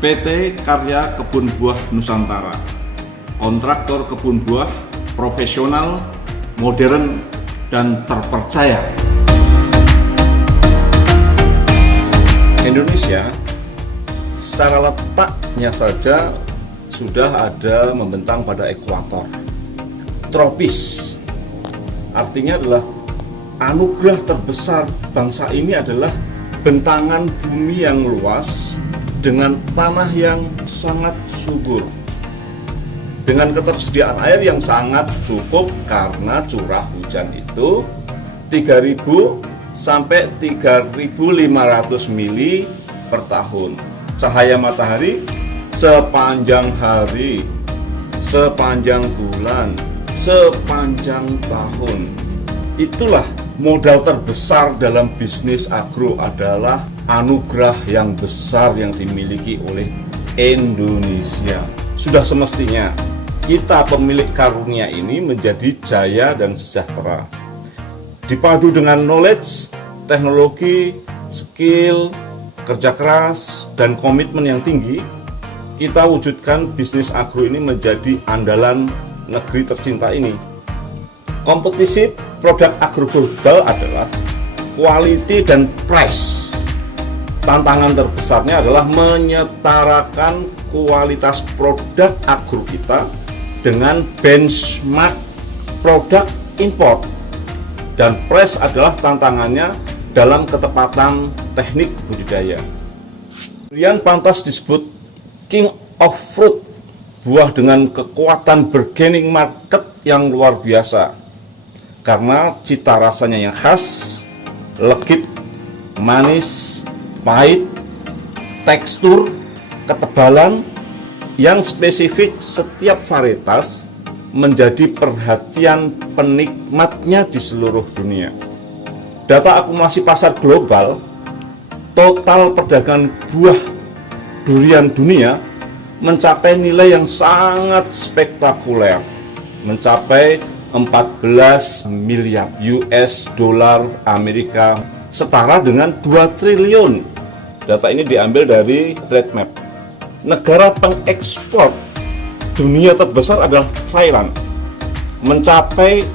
PT Karya Kebun Buah Nusantara, kontraktor kebun buah profesional, modern, dan terpercaya. Indonesia secara letaknya saja sudah ada membentang pada ekuator tropis. Artinya adalah anugerah terbesar bangsa ini adalah bentangan bumi yang luas dengan tanah yang sangat subur, dengan ketersediaan air yang sangat cukup karena curah hujan itu 3.000 sampai 3.500 mili per tahun. Cahaya matahari sepanjang hari, sepanjang bulan, sepanjang tahun. Itulah modal terbesar dalam bisnis agro, adalah anugerah yang besar yang dimiliki oleh Indonesia. Sudah semestinya kita pemilik karunia ini menjadi jaya dan sejahtera. Dipadu dengan knowledge, teknologi, skill, kerja keras, dan komitmen yang tinggi, kita wujudkan bisnis agro ini menjadi andalan negeri tercinta ini. Kompetisi produk agro global adalah quality dan price. Tantangan terbesarnya adalah menyetarakan kualitas produk agro kita dengan benchmark produk impor. Dan price adalah tantangannya dalam ketepatan teknik budidaya. Durian pantas disebut king of fruit, buah dengan kekuatan bargaining market yang luar biasa. Karena cita rasanya yang khas, legit, manis, pahit, tekstur, ketebalan yang spesifik setiap varietas menjadi perhatian penikmatnya di seluruh dunia. Data akumulasi pasar global, total perdagangan buah durian dunia mencapai nilai yang sangat spektakuler, mencapai 14 miliar US dolar Amerika, setara dengan 2 triliun. Data ini diambil dari TradeMap. Negara pengekspor dunia terbesar adalah Thailand, mencapai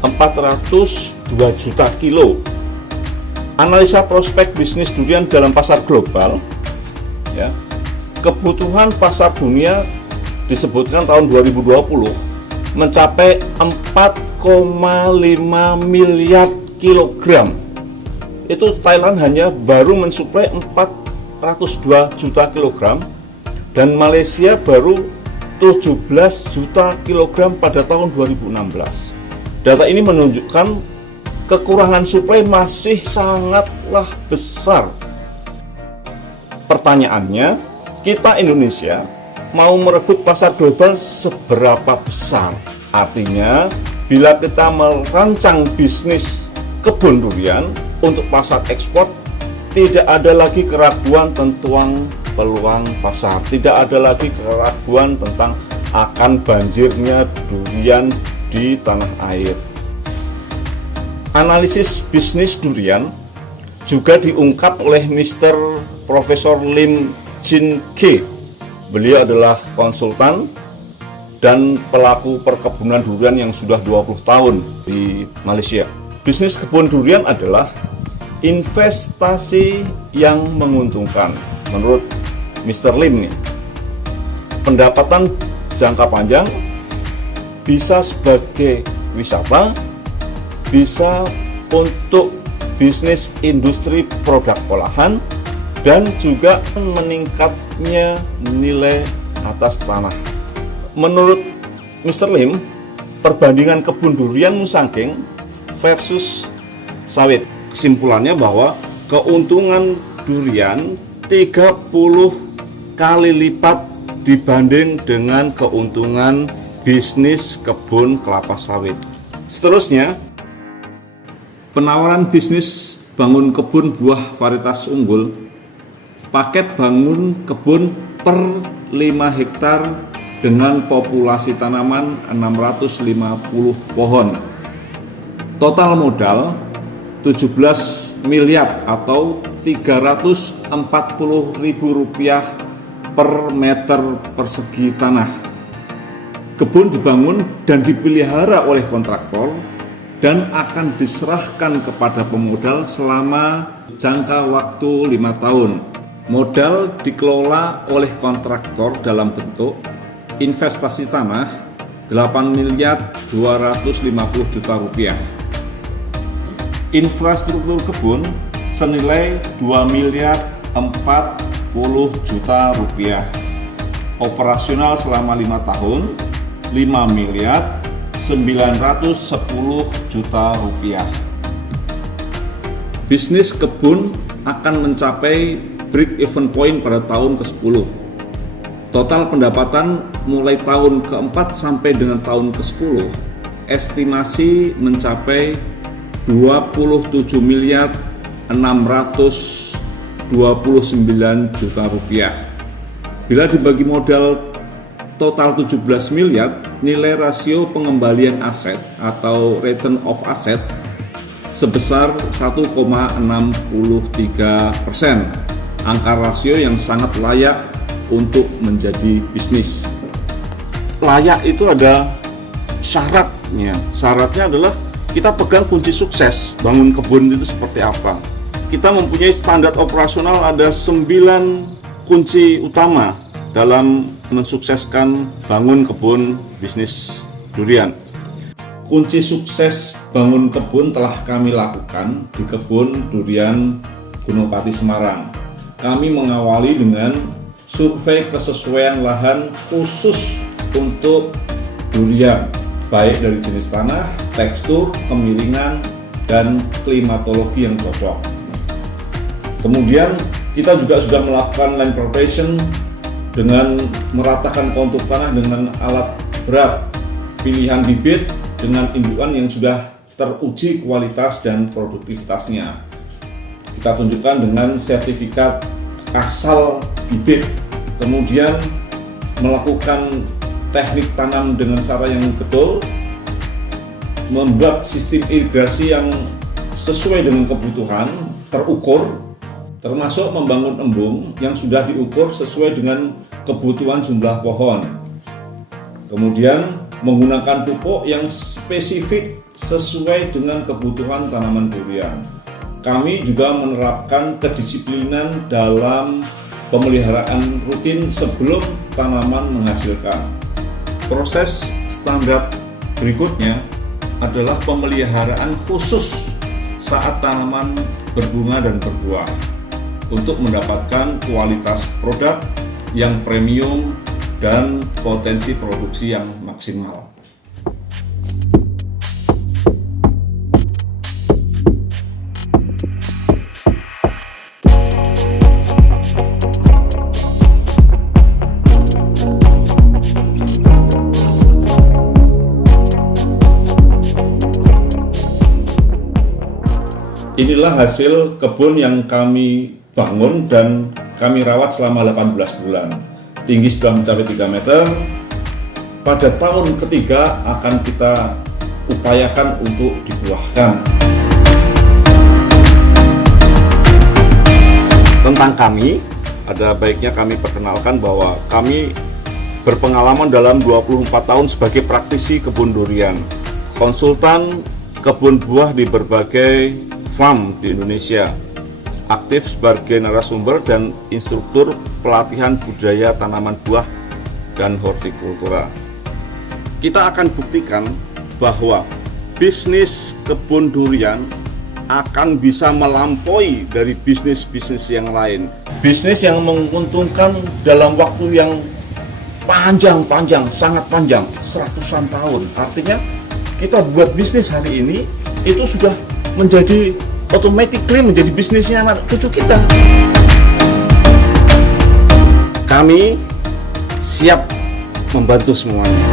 402 juta kilo. Analisa prospek bisnis durian dalam pasar global, ya, kebutuhan pasar dunia disebutkan tahun 2020 mencapai 4,5 miliar kilogram. Itu Thailand hanya baru mensuplai 402 juta kilogram, dan Malaysia baru 17 juta kilogram pada tahun 2016. Data ini menunjukkan kekurangan suplai masih sangatlah besar. Pertanyaannya, kita Indonesia mau merebut pasar global seberapa besar? Artinya, bila kita merancang bisnis kebun durian untuk pasar ekspor, tidak ada lagi keraguan tentang peluang pasar, tidak ada lagi keraguan tentang akan banjirnya durian di tanah air. Analisis bisnis durian juga diungkap oleh Mr. Profesor Lim Jin Ge. Beliau adalah konsultan dan pelaku perkebunan durian yang sudah 20 tahun di Malaysia. Bisnis kebun durian adalah investasi yang menguntungkan menurut Mr. Lim nih. Pendapatan jangka panjang, bisa sebagai wisata, bisa untuk bisnis industri produk olahan, dan juga meningkatnya nilai atas tanah. Menurut Mr. Lim, perbandingan kebun durian Musangking versus sawit, kesimpulannya bahwa keuntungan durian 30 kali lipat dibanding dengan keuntungan bisnis kebun kelapa sawit. Seterusnya, penawaran bisnis bangun kebun buah varietas unggul, paket bangun kebun per 5 hektar dengan populasi tanaman 650 pohon. Total modal 17 miliar atau Rp340.000 per meter persegi tanah. Kebun dibangun dan dipelihara oleh kontraktor dan akan diserahkan kepada pemodal selama jangka waktu 5 tahun. Modal dikelola oleh kontraktor dalam bentuk investasi tanah 8.250 juta rupiah. Infrastruktur kebun senilai 2.040 juta rupiah. Operasional selama 5 tahun 5.910 juta rupiah. Bisnis kebun akan mencapai break even point pada tahun ke-10. Total pendapatan mulai tahun ke-4 sampai dengan tahun ke-10 estimasi mencapai 27.629 juta rupiah. Bila dibagi modal total 17 miliar, nilai rasio pengembalian aset atau return of asset sebesar 1,63%. Angka rasio yang sangat layak untuk menjadi bisnis. Layak itu ada syaratnya. Syaratnya adalah kita pegang kunci sukses bangun kebun itu seperti apa. Kita mempunyai standar operasional, ada 9 kunci utama dalam mensukseskan bangun kebun bisnis durian. Kunci sukses bangun kebun telah kami lakukan di kebun durian Gunung Pati Semarang. Kami mengawali dengan survei kesesuaian lahan khusus untuk durian, baik dari jenis tanah, tekstur, kemiringan, dan klimatologi yang cocok. Kemudian kita juga sudah melakukan land preparation dengan meratakan kontur tanah dengan alat berat, pilihan bibit dengan indukan yang sudah teruji kualitas dan produktivitasnya. Kita tunjukkan dengan sertifikat asal bibit, kemudian melakukan teknik tanam dengan cara yang betul, membuat sistem irigasi yang sesuai dengan kebutuhan, terukur, termasuk membangun embung yang sudah diukur sesuai dengan kebutuhan jumlah pohon. Kemudian menggunakan pupuk yang spesifik sesuai dengan kebutuhan tanaman durian. Kami juga menerapkan kedisiplinan dalam pemeliharaan rutin sebelum tanaman menghasilkan. Proses standar berikutnya adalah pemeliharaan khusus saat tanaman berbunga dan berbuah untuk mendapatkan kualitas produk yang premium dan potensi produksi yang maksimal. Inilah hasil kebun yang kami bangun dan kami rawat selama 18 bulan. Tinggi sudah mencapai 3 meter. Pada tahun ketiga akan kita upayakan untuk dibuahkan. Tentang kami, ada baiknya kami perkenalkan bahwa kami berpengalaman dalam 24 tahun sebagai praktisi kebun durian, konsultan kebun buah di berbagai farm di Indonesia, aktif sebagai narasumber dan instruktur pelatihan budaya tanaman buah dan hortikultura. Kita akan buktikan bahwa bisnis kebun durian akan bisa melampaui dari bisnis-bisnis yang lain. Bisnis yang menguntungkan dalam waktu yang panjang, sangat panjang, seratusan tahun. Artinya kita buat bisnis hari ini itu sudah menjadi automatically menjadi bisnisnya anak cucu kita. Kami siap membantu semuanya.